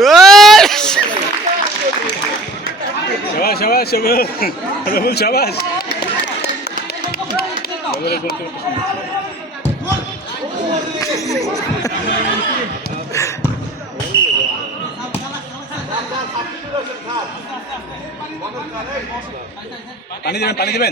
शाबाश शाबाश रबुल शाबाश पानी देवें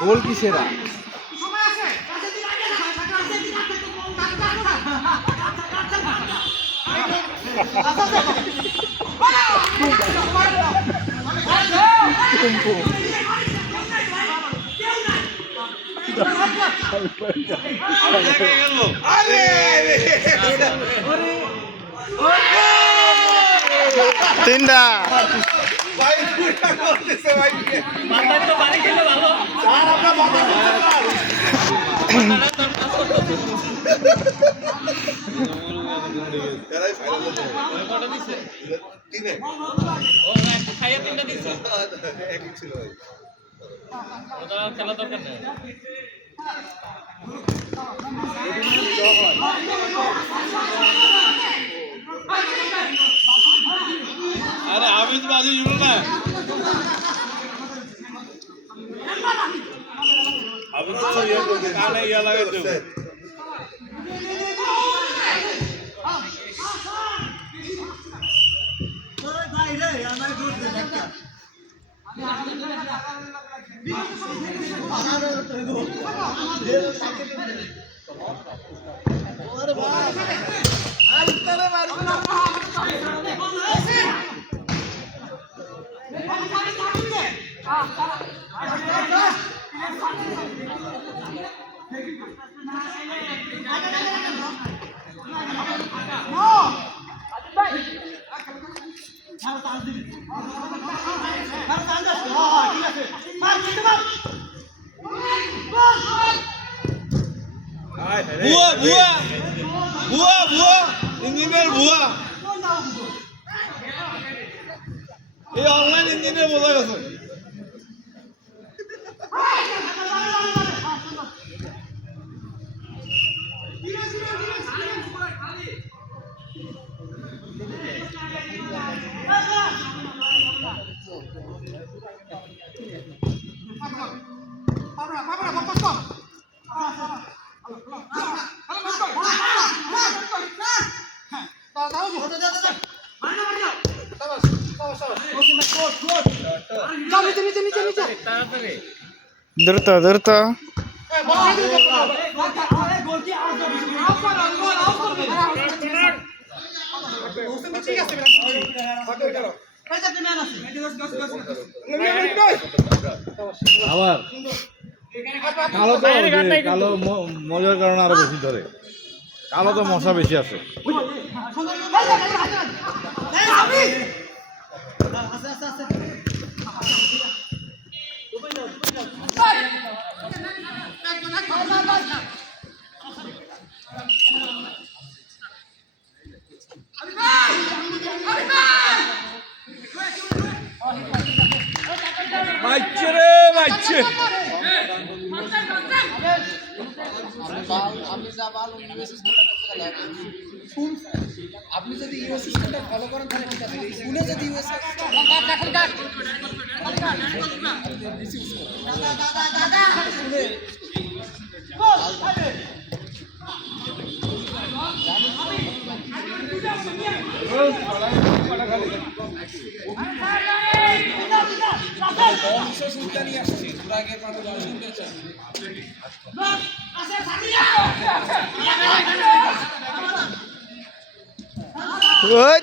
গোল কি সেরা তিনটা খেলা দরকার নেই अरे हाफिज बाजी जुड़ो ना हाफिज तो ये काने ये लगे तो भाई रे हमारे दूर से देखा और भाई आज तेरे मार बुआ बुआ बुआ बुआ इंजीनियर बुआ ये ऑनलाइन इंजीनियर बोला गया सर धरता धरता আবার কালো তো কালো মজার কারণে আরো বেশি ধরে কালো তো মশা বেশি আছে বাচ্চা রে বাচ্চা আপনি যদি ইউএস সিস্টেমটা ফলো করেন তাহলে ঠিক আছে স্কুলে যদি ইউএস সুলতানি আসছে আগের মাঠে শুনতে চান ওই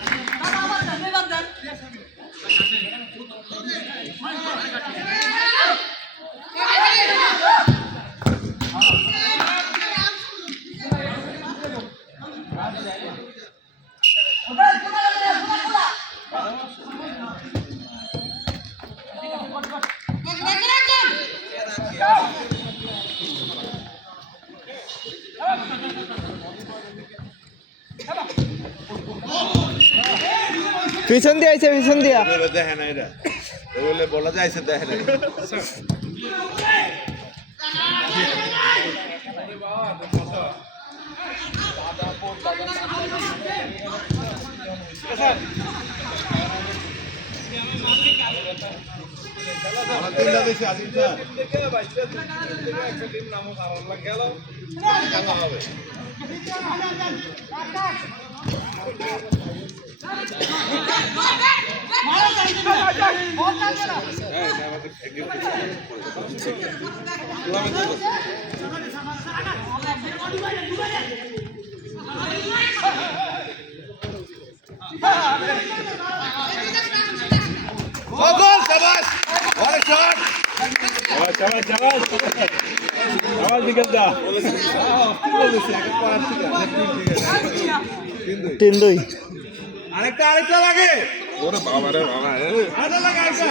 পিছন দিয়ে আইছে পিছন দিয়া দেখে না এটা বলে বলা যায় দেখে না তিন দুই আরেকটা লাগে ওরে বাবা রে বাবা আরেকটা লাগে আরেকটা